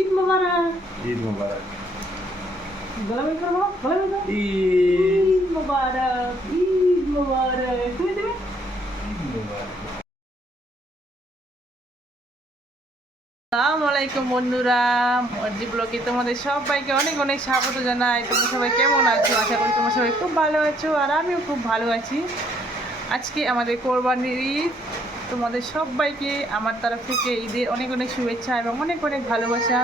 ঈদ মোবারক। ঈদ মুবারক। গলা বের করো গলা বের করো। ঈদ মোবারক ঈদ মোবারক। তুমি দেবে? ঈদ মুবারক। আসসালামু আলাইকুম বন্ধুরা। মর্জি ব্লগে তোমাদের সবাইকে অনেক অনেক স্বাগত জানাই। তোমরা সবাই কেমন আছো? আশা করি তোমরা সবাই খুব ভালো আছো আর আমিও খুব ভালো আছি। আজকে আমাদের কোরবানির ঈদ। তোমাদের সবাইকে আমার তরফ থেকে ঈদের অনেক অনেক শুভেচ্ছা এবং অনেক অনেক ভালোবাসা।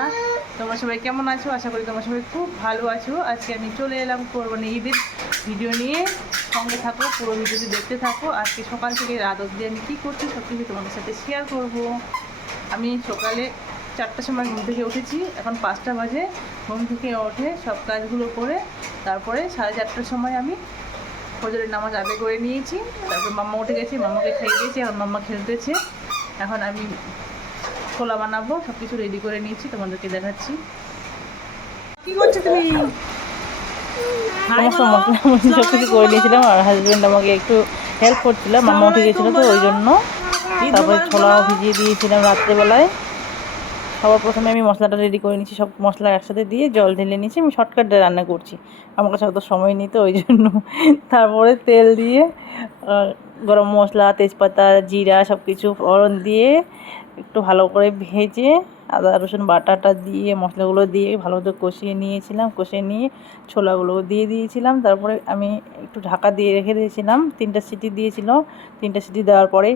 তোমরা সবাই কেমন আছো? আশা করি তোমরা সবাই খুব ভালো আছো। আজকে আমি চলে এলাম কোরবানি ঈদের ভিডিও নিয়ে। সঙ্গে থাকো, পুরো ভিডিওটি দেখতে থাকো। আজকে সকাল থেকে রাত অবধি আমি কী করছি সব কিছু তোমাদের সাথে শেয়ার করব। আমি সকালে চারটার সময় ঘুম থেকে উঠেছি। এখন পাঁচটা বাজে। ঘুম থেকে উঠে সব কাজগুলো করে তারপরে সাড়ে চারটার সময় আমি ফজরের নামাজ আদায় করে নিয়েছি। তারপর মাম্মা উঠে গেছে মাম্মাকে খেয়ে দিয়েছি এখন মাম্মা খেলতেছে। এখন আমি ছোলা বানাবো সব কিছু রেডি করে নিয়েছি তোমাদেরকে দেখাচ্ছি। কি করছ তুমি? সব কিছু করে নিয়েছিলাম আর হাজবেন্ড আমাকে একটু হেল্প করছিল মামা উঠে গেছিল তো ওই জন্য। তারপরে ছোলাও ভিজিয়ে দিয়েছিলাম রাত্রেবেলায়। সবার প্রথমে আমি মশলাটা রেডি করে নিয়েছি, সব মশলা একসাথে দিয়ে জল ঢেলে নিয়েছি, আমি শর্টকাটে রান্না করছি। আমার কাছে অত সময় নেই তো, ওই জন্য। তারপরে তেল দিয়ে গরম মশলা, তেজপাতা, জিরা সব কিছু ফোড়ন দিয়ে একটু ভালো করে ভেজে আদা, রসুন, বাটাটা দিয়ে, মশলাগুলো দিয়ে ভালো করে কষিয়ে নিয়েছিলাম, কষিয়ে নিয়ে ছোলাগুলো দিয়ে দিয়েছিলাম। তারপরে আমি একটু ঢাকা দিয়ে রেখে দিয়েছিলাম, তিনটা সিটি দিয়েছিল। তিনটা সিটি দেওয়ার পরে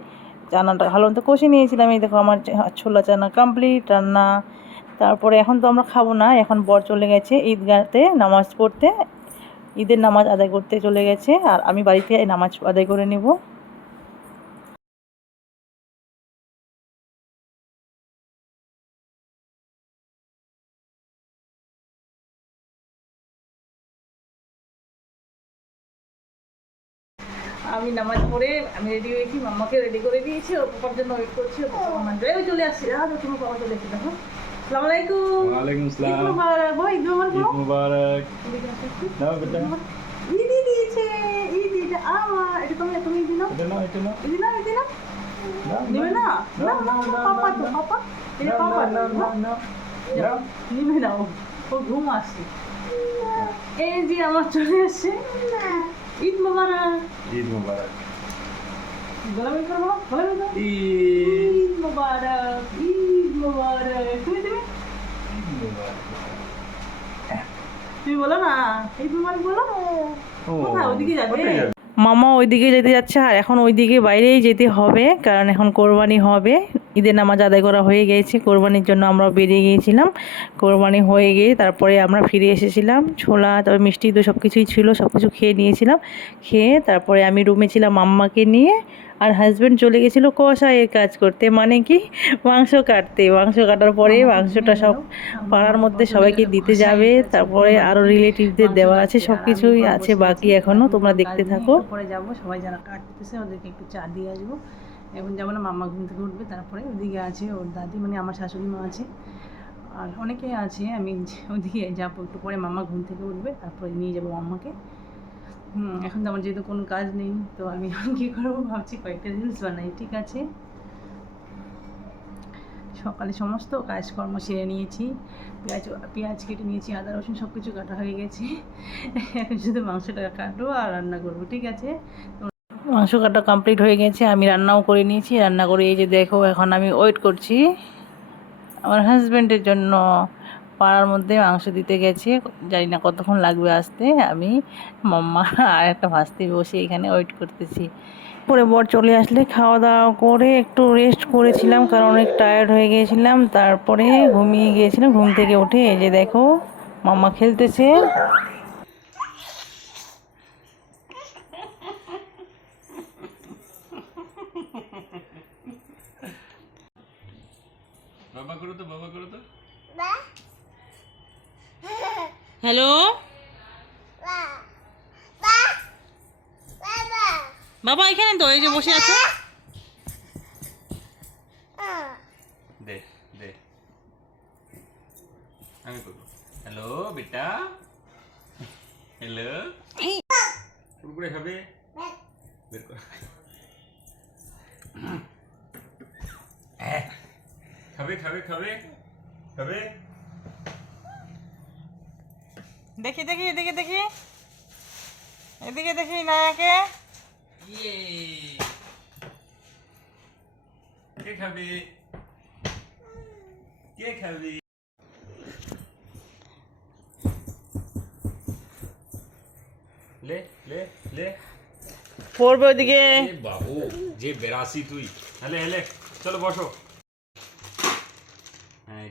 চানাটা ভালো মতো কষে নিয়েছিলাম। এই দেখো আমার ছোলা চানা কমপ্লিট রান্না। তারপরে এখন তো আমরা খাব না, এখন বর চলে গেছে ঈদগাহতে নামাজ পড়তে। ঈদের নামাজ আদায় করতে চলে গেছে, আর আমি বাড়িতে নামাজ আদায় করে নেব। আমি নামাজ পড়ে আমি রেডি হয়েছি মাম্মাকে রেডি করে দিয়েছি ওর পাপার জন্য ওয়েট করছি ওর পাপা মামা ড্রাইভে চলে আসছি। রাত তোমার পাপা চলে এসেছে দেখো। আসসালামু আলাইকুম। ওয়ালাইকুম ঈদ আসসালাম মোবারক বই ঈদ মোবারক ঈদ মুবারক। এদিকে আসো একটু। দাও বেটা। ঈদি দিয়েছে ঈদ এটা আমার এটা তুমি তুমি দিনো এটা নাও এটা না না নিবে না? না না না পাপা তো পাপা। এটা। নিবে না ও। ও ঘুম আসছে। এই যে আমার চলে আসছে। ঈদ মোবারক। ঈদ মুবারক। গলা বের করো গলা বের করো ঈদ। ঈদ মোবারক ঈদ মোবারক। তুমি দেবে? ঈদ মুবারক। তুমি বলো না ঈদ মোবারক বলো। কোথায়? ওদিকে যাবে? মামা ওইদিকে যেতে যাচ্ছে আর এখন ওইদিকে বাইরেই যেতে হবে কারণ এখন কোরবানি হবে। ঈদের নামাজ আদায় করা হয়ে গিয়েছে কোরবানির জন্য আমরা বেরিয়ে গিয়েছিলাম। কোরবানি হয়ে গিয়ে তারপরে আমরা ফিরে এসেছিলাম ছোলা তারপরে মিষ্টি তো সব কিছুই ছিল সব কিছু খেয়ে নিয়েছিলাম। খেয়ে তারপরে আমি রুমে ছিলাম আম্মাকে নিয়ে আর হাজব্যান্ড চলে গেছিল কষাইয়ের কাজ করতে। মানে কি? মাংস কাটতে। মাংস কাটার পরে মাংসটা সব পাড়ার মধ্যে সবাইকে দিতে যাবে। তারপরে আরও রিলেটিভদের দেওয়া আছে সব কিছুই আছে বাকি এখনও তোমরা দেখতে থাকো। পরে যাব সবাই যারা কাটতেছে ওদেরকে একটু চা দিয়ে আসব। এখন যাব না, মাম্মা ঘুম থেকে উঠবে, তারপরে ওদিকে আছে ওর দাদি মানে আমার শাশুড়ি মা আছে। আর অনেকে আছে, আমি ওদিকে যাব একটু পরে, মাম্মা ঘুম থেকে উঠবে, তারপরে নিয়ে যাব মাম্মাকে। এখন তো আমার যেহেতু কোনো কাজ নেই, তো আমি কী করব ভাবছি কয়েকটা রিলস বানাই, ঠিক আছে? সকালে সমস্ত কাজকর্ম সেরে নিয়েছি, পেঁয়াজ পেঁয়াজ কেটে নিয়েছি, আদা, রসুন সব কিছু কাটা হয়ে গেছে। এখন শুধু মাংসটা কাটবো আর রান্না করব, ঠিক আছে? মাংস কাটা কমপ্লিট হয়ে গেছে, আমি রান্নাও করে নিয়েছি। রান্না করে এই যে দেখো, এখন আমি ওয়েট করছি। আমার হাজব্যান্ডের জন্য পাড়ার মধ্যে মাংস দিতে গেছে। জানি না কতক্ষণ লাগবে আসতে। আমি মাম্মা আর একটা ভাস্তি বসে এখানে ওয়েট করতেছি। পরে বর চলে আসলে খাওয়া দাওয়া করে একটু রেস্ট করেছিলাম, কারণ অনেক টায়ার্ড হয়ে গিয়েছিলাম। তারপরে ঘুমিয়ে গিয়েছিলাম, ঘুম থেকে উঠে এই যে দেখো, মাম্মা খেলতেছে বাবা করো তো বাবা করো তো। হ্যালো? বাবা এখানে তো এই যে বসে আছো। দে দে। আমি করব। হ্যালো বেটা। হ্যালো। কুরকুরে খাবে? বের কর। খাবে খাবে খাবে খাবে। দেখি দেখি এদিকে দেখি। এদিকে দেখি নায়াকে। ইয়ে। কে খাবে? কে খাবে? লে লে লে। পড়বে ওইদিকে বাবু যে বেরাসি তুই। হেলে হেলে চলো বসো। হ্যাঁ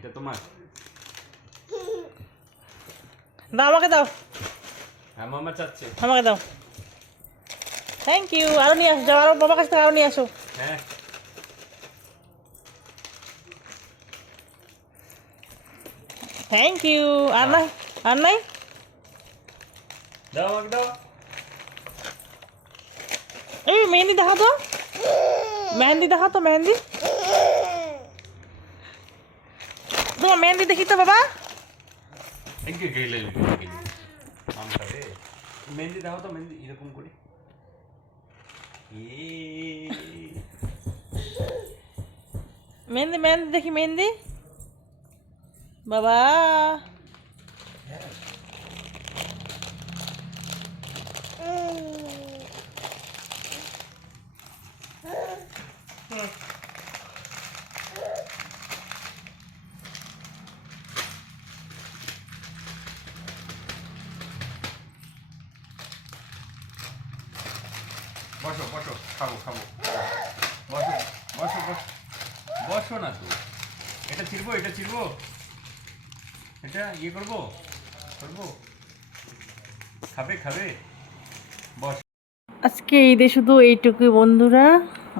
এটা তোমার। দাও আমাকে দাও। হ্যাঁ মামা চাচ্ছে। আমাকে দাও। থ্যাংক ইউ আরও নিয়ে আসো যাও আরও বাবার কাছ থেকে আরও নিয়ে আসো। হ্যাঁ। থ্যাংক ইউ আর নাই আর নাই? দাও আমাকে দাও। এই মেহেন্দি দেখা তো মেহেন্দি দেখা তো মেহেন্দি? তোমার মেহেন্দি দেখি তো বাবা। মেহেন্দি দাও তো মেহেন্দি এরকম করে। মেহেন্দি মেহেন্দি দেখি মেহেন্দি। বাবা। বসো বসো, খাব খাব। বসো বসো বসো। বসো না তো। এটা ছিড়বো এটা ছিড়বো। এটা ইয়ে করব করব। খাবে খাবে। বস। আজকে ঈদে শুধু এইটুকুই বন্ধুরা।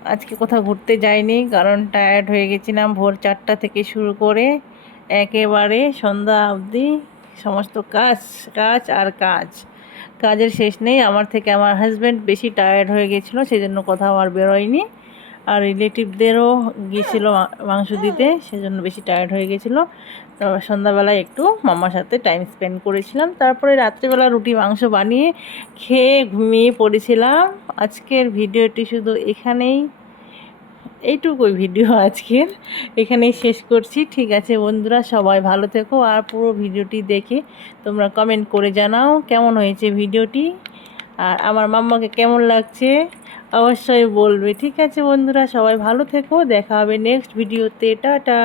আজকে কোথাও ঘুরতে যাইনি, কারণ টায়ার্ড হয়ে গেছিলাম ভোর চারটা থেকে শুরু করে একেবারে সন্ধ্যা অবধি। সমস্ত কাজ কাজ আর কাজ। কাজের শেষ নেই। আমার থেকে আমার হাজব্যান্ড বেশি টায়ার্ড হয়ে গেছিল সেই জন্য কোথাও আর বেরোয়নি। আর রিলেটিভদেরও গিয়েছিল মাংস দিতে, সেজন্য বেশি টায়ার্ড হয়ে গেছিল। তো সন্ধ্যাবেলায় একটু মামার সাথে টাইম স্পেন্ড করেছিলাম। তারপরে রাত্রিবেলা রুটি, মাংস বানিয়ে খেয়ে ঘুমিয়ে পড়েছিলাম। আজকের ভিডিওটি শুধু এখানেই। এইটুকুই ভিডিও আজকের। এখানেই শেষ করছি। ঠিক আছে বন্ধুরা, সবাই ভালো থেকো আর পুরো ভিডিওটি দেখে তোমরা কমেন্ট করে জানাও কেমন হয়েছে ভিডিওটি। আর আমার মাম্মাকে কেমন লাগছে অবশ্যই বলবে। ঠিক আছে বন্ধুরা, সবাই ভালো থেকো। দেখা হবে নেক্সট ভিডিওতে টাটা।